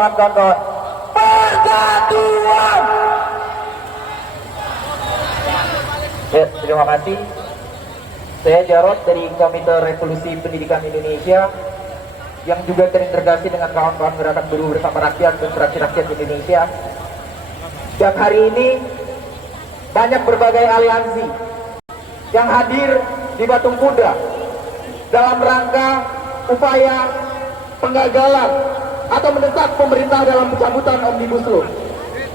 semangat kawan-kawan. Persatuan. Ya, terima kasih. Saya Jarod dari Komite Revolusi Pendidikan Indonesia yang juga terintegrasi dengan kawan-kawan Gerakan Buruh Bersama Rakyat dan Fraksi Rakyat Indonesia. Yang hari ini banyak berbagai aliansi yang hadir di Patung Kuda dalam rangka upaya penggagalan atau mendesak pemerintah dalam pencabutan Omnibus Law,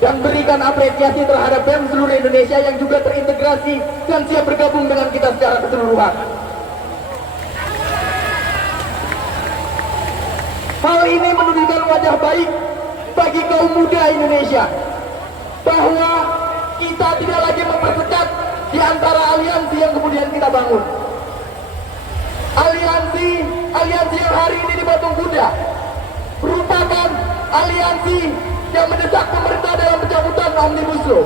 dan berikan apresiasi terhadap BEM seluruh Indonesia yang juga terintegrasi dan siap bergabung dengan kita secara keseluruhan. Hal ini menunjukkan wajah baik bagi kaum muda Indonesia, bahwa kita tidak lagi memperketat di antara aliansi yang kemudian kita bangun. Aliansi yang hari ini di Patung Kuda merupakan aliansi yang mendesak pemerintah dalam pencabutan Omnibus Law.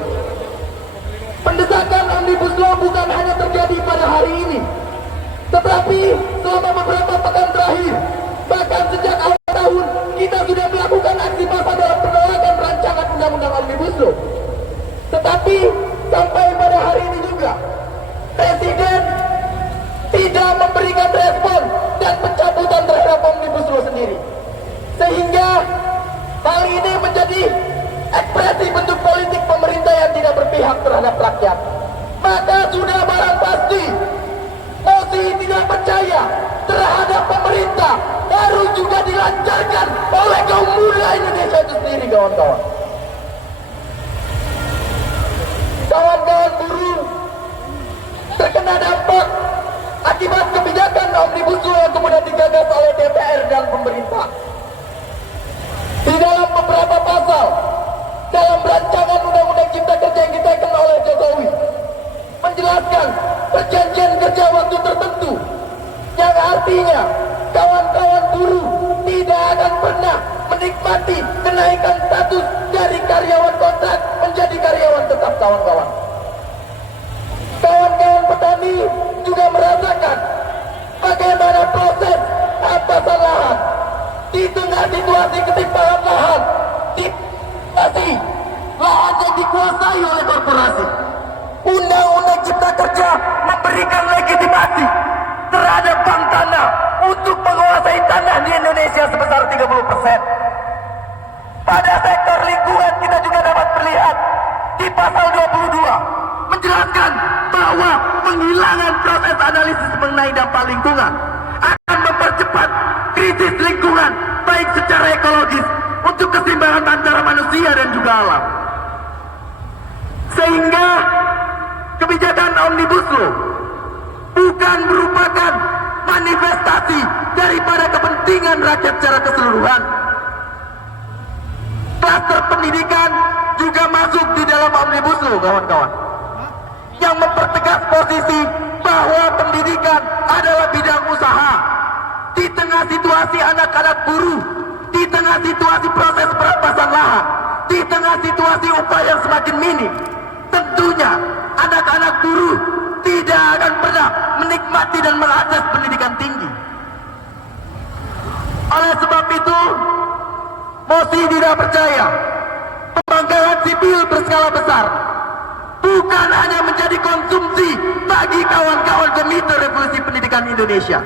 Pendesakan Omnibus Law bukan hanya terjadi pada hari ini, tetapi selama beberapa pekan terakhir, bahkan sejak awal tahun, kita sudah melakukan aksi massa dalam penolakan rancangan undang-undang Omnibus Law. Tetapi sampai pada hari ini juga Presiden tidak memberikan respon dan pencabutan terhadap Omnibus Law sendiri, sehingga hal ini menjadi ekspresi bentuk politik pemerintah yang tidak berpihak terhadap rakyat. Maka sudah barang pasti mosi tidak percaya terhadap pemerintah harus juga dilancarkan oleh kaum muda Indonesia itu sendiri, kawan-kawan. Kawan-kawan buruh terkena dampak akibat kebijakan Omnibus Law yang kemudian digagas oleh DPR dan pemerintah. Di dalam beberapa pasal dalam rancangan undang-undang Cipta Kerja yang diteken oleh Jokowi menjelaskan perjanjian kerja waktu tertentu, yang artinya kawan-kawan buruh tidak akan pernah menikmati kenaikan status dari karyawan kontrak menjadi karyawan tetap, kawan-kawan. Kawan-kawan petani juga merasakan bagaimana proses hampasan lahan di tengah situasi ketimpangan lahan, situasi lahan yang dikuasai oleh korporasi. Undang-undang Cipta Kerja memberikan legitimasi terhadap bank tanah untuk menguasai tanah di Indonesia sebesar 30%. Pada sektor lingkungan kita juga dapat melihat di pasal 22 menjelaskan bahwa penghilangan proses analisis mengenai dampak lingkungan akan mempercepat krisis lingkungan baik secara ekologis untuk keseimbangan antara manusia dan juga alam. Sehingga kebijakan Omnibus Law bukan merupakan manifestasi daripada kepentingan rakyat secara keseluruhan. Klaster pendidikan juga masuk di dalam Omnibus Law, kawan-kawan, yang mempertegas posisi bahwa pendidikan adalah bidang usaha. Di tengah situasi anak-anak buruh, di tengah situasi proses perampasan lahan, di tengah situasi upah yang semakin minim, tentunya anak-anak buruh tidak akan pernah menikmati dan mengakses pendidikan tinggi. Oleh sebab itu, mosi tidak percaya pembangkangan sipil berskala besar bukan hanya menjadi konsumsi bagi kawan-kawan Komite Revolusi Pendidikan Indonesia.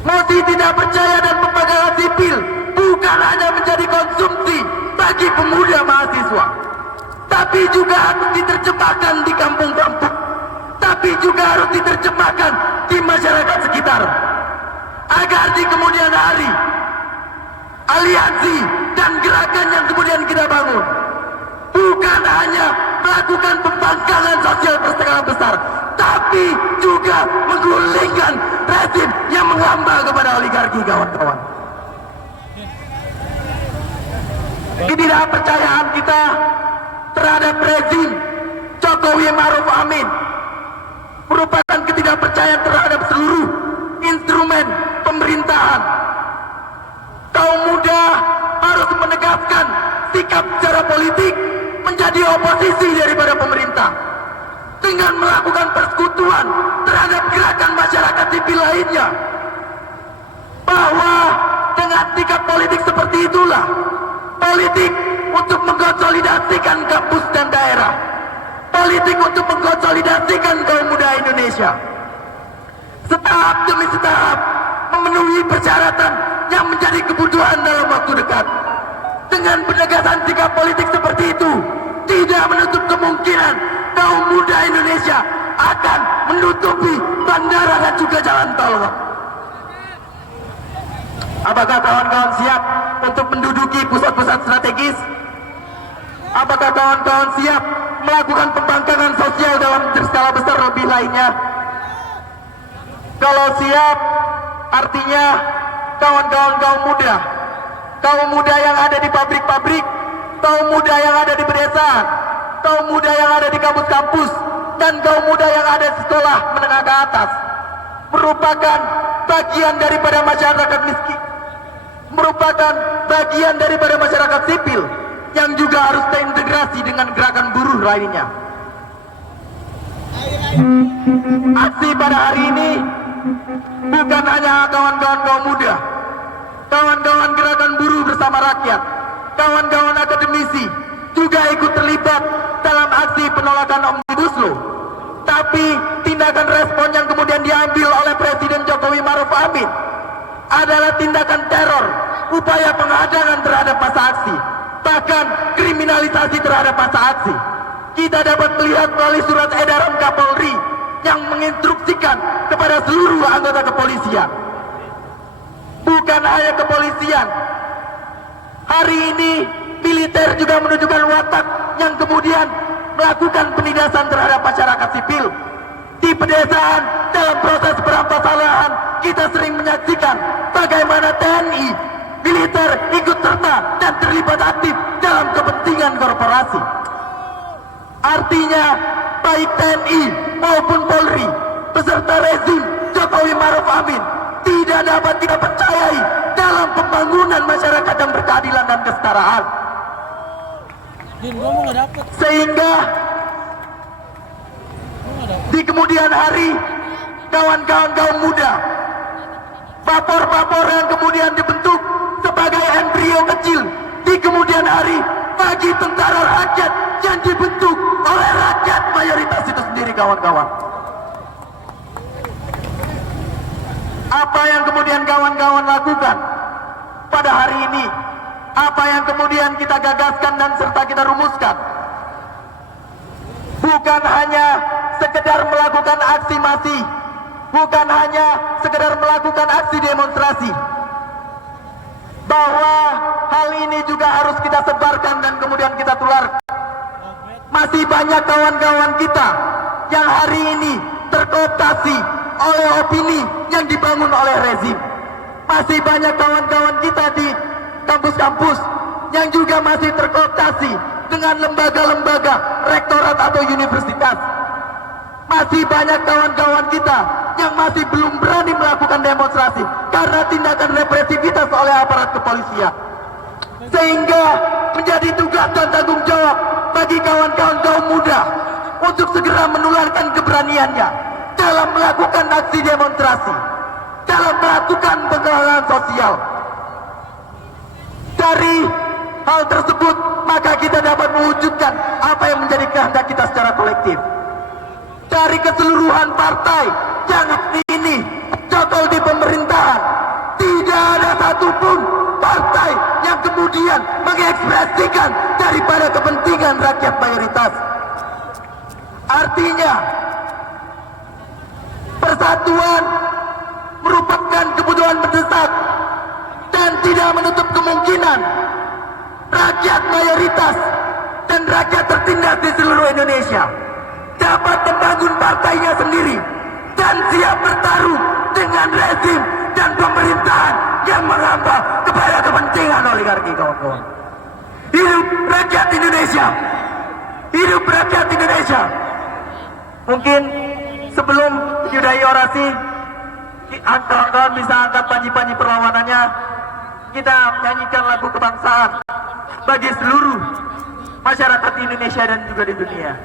Mosi tidak percaya dan pembangkangan sipil bukan hanya menjadi konsumsi bagi pemuda mahasiswa, tapi juga harus diterjemahkan di kampung-kampung, tapi juga harus diterjemahkan di masyarakat sekitar, agar di kemudian hari aliansi dan gerakan yang kemudian kita bangun bukan hanya melakukan pembangkangan sosial berskala besar, tapi juga menggulingkan rezim yang menghamba kepada oligarki, kawan-kawan. Ketidakpercayaan kita terhadap rezim Jokowi Maruf Amin merupakan ketidakpercayaan terhadap seluruh instrumen pemerintahan. Kaum muda harus menegaskan sikap secara politik menjadi oposisi daripada pemerintah dengan melakukan persekutuan terhadap gerakan masyarakat sipil lainnya, bahwa dengan Dengan sikap politik seperti itulah, politik untuk mengkonsolidasikan kampus dan daerah, politik untuk mengkonsolidasikan kaum muda Indonesia, setahap demi setahap memenuhi persyaratan yang menjadi kebutuhan dalam waktu dekat. Dengan penegasan sikap politik seperti itu, tidak menutup kemungkinan kaum muda Indonesia akan menutupi bandara dan juga jalan tol. Apakah kawan-kawan siap untuk menduduki pusat-pusat strategis? Apakah kawan-kawan siap melakukan pembangkangan sosial dalam skala besar lebih lainnya? Kalau siap, artinya kawan-kawan kaum muda yang ada di pabrik-pabrik, kaum muda yang ada di pedesaan, kaum muda yang ada di kampus-kampus, dan kaum muda yang ada di sekolah menengah ke atas, merupakan bagian daripada masyarakat miskin, merupakan bagian daripada masyarakat sipil yang juga harus terintegrasi dengan gerakan buruh lainnya. Aksi pada hari ini bukan hanya kawan-kawan kaum muda, kawan-kawan gerakan buruh bersama rakyat, kawan-kawan akademisi juga ikut terlibat dalam aksi penolakan Omnibus Law. Tapi tindakan respon yang kemudian diambil oleh Presiden Jokowi Maruf Amin adalah tindakan teror, upaya penghadangan terhadap masa aksi, bahkan kriminalisasi terhadap masa aksi. Kita dapat melihat melalui surat edaran Kapolri yang menginstruksikan kepada seluruh anggota kepolisian. Bukan hanya kepolisian, hari ini militer juga menunjukkan watak yang kemudian melakukan penindasan terhadap masyarakat sipil. Di pedesaan dalam proses perampasan lahan, kita sering menyaksikan bagaimana TNI, militer ikut serta dan terlibat aktif dalam kepentingan korporasi. Artinya baik TNI maupun Polri beserta rezim Jokowi Maruf Amin tidak dapat kita percayai dalam pembangunan masyarakat yang berkeadilan dan kesetaraan. Sehingga di kemudian hari, kawan-kawan kaum muda, vapor-vapor yang kemudian dibentuk sebagai embrio kecil di kemudian hari bagi tentara rakyat yang dibentuk oleh rakyat mayoritas itu sendiri, kawan-kawan. Apa yang kemudian kawan-kawan lakukan pada hari ini, apa yang kemudian kita gagaskan dan serta kita rumuskan, bukan hanya sekedar melakukan aksi masih, bukan hanya sekedar melakukan aksi demonstrasi, bahwa hal ini juga harus kita sebarkan dan kemudian kita tularkan. Masih banyak kawan-kawan kita yang hari ini terkooptasi oleh opini yang dibangun oleh rezim. Masih banyak kawan-kawan kita di kampus-kampus yang juga masih terkooptasi dengan lembaga-lembaga rektorat atau universitas. Masih banyak kawan-kawan kita yang masih belum berani melakukan demonstrasi karena tindakan represivitas oleh aparat kepolisian. Sehingga menjadi tugas dan tanggung jawab bagi kawan-kawan kaum muda untuk segera menularkan keberaniannya dalam melakukan aksi demonstrasi, dalam melakukan penggalangan sosial. Dari hal tersebut, maka kita dapat mewujudkan apa yang menjadi kehendak kita secara kolektif. Dari keseluruhan partai yang ini cokol di pemerintahan, tidak ada satupun partai yang kemudian mengekspresikan daripada kepentingan rakyat mayoritas. Artinya, persatuan merupakan kebutuhan mendesak dan tidak menutup kemungkinan rakyat mayoritas dan rakyat tertindas di seluruh Indonesia dapat membangun partainya sendiri dan siap bertarung dengan rezim dan pemerintahan yang menghambat kepada kepentingan oligarki, kawan-kawan. Hidup rakyat Indonesia! Hidup rakyat Indonesia! Mungkin sebelum menyudahi orasi, kawan-kawan bisa angkat panji-panji perlawanannya. Kita menyanyikan lagu kebangsaan bagi seluruh masyarakat di Indonesia dan juga di dunia.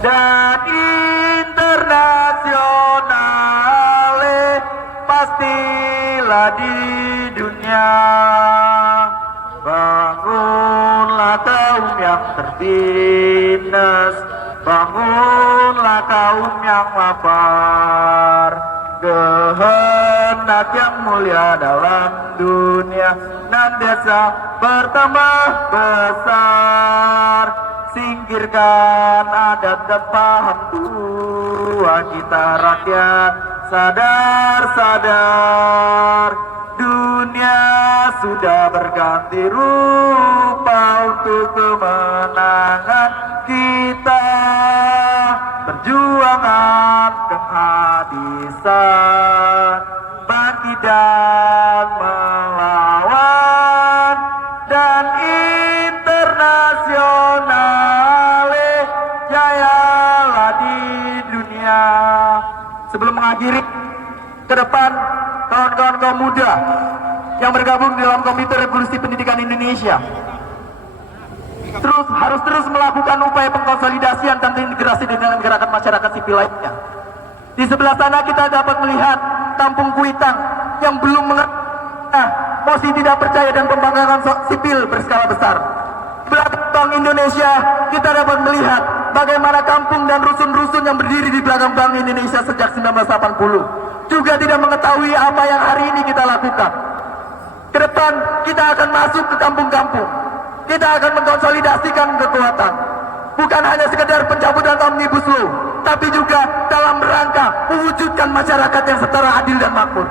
Dan internasionale pastilah di dunia. dunia. Bangunlah kaum yang tertindas, bangunlah kaum yang lapar. Kehendak yang mulia dalam dunia dan desa bertambah besar. Singkirkan adat dan paham tua kita rakyat, sadar-sadar. Dunia sudah berganti rupa untuk kemenangan kita. Perjuangan kehabisan, bangkit dan melawan, dan internasionale jayalah di dunia. Sebelum mengakhiri, ke depan kawan-kawan kaum muda yang bergabung dalam Komite Revolusi Pendidikan Indonesia harus terus melakukan upaya pengkonsolidasian dan integrasi dengan gerakan masyarakat sipil lainnya. Di sebelah sana kita dapat melihat Kampung Kuitang yang belum mengerti posisi tidak percaya dan pembangkangan sipil berskala besar. Di belakang Bank Indonesia kita dapat melihat bagaimana kampung dan rusun-rusun yang berdiri di belakang Bank Indonesia sejak 1980 juga tidak mengetahui apa yang hari ini kita lakukan. Ke depan kita akan masuk ke kampung-kampung. Kita akan mengkonsolidasikan kekuatan. Bukan hanya sekedar pencabutan Omnibus Law, tapi juga dalam rangka mewujudkan masyarakat yang setara, adil dan makmur.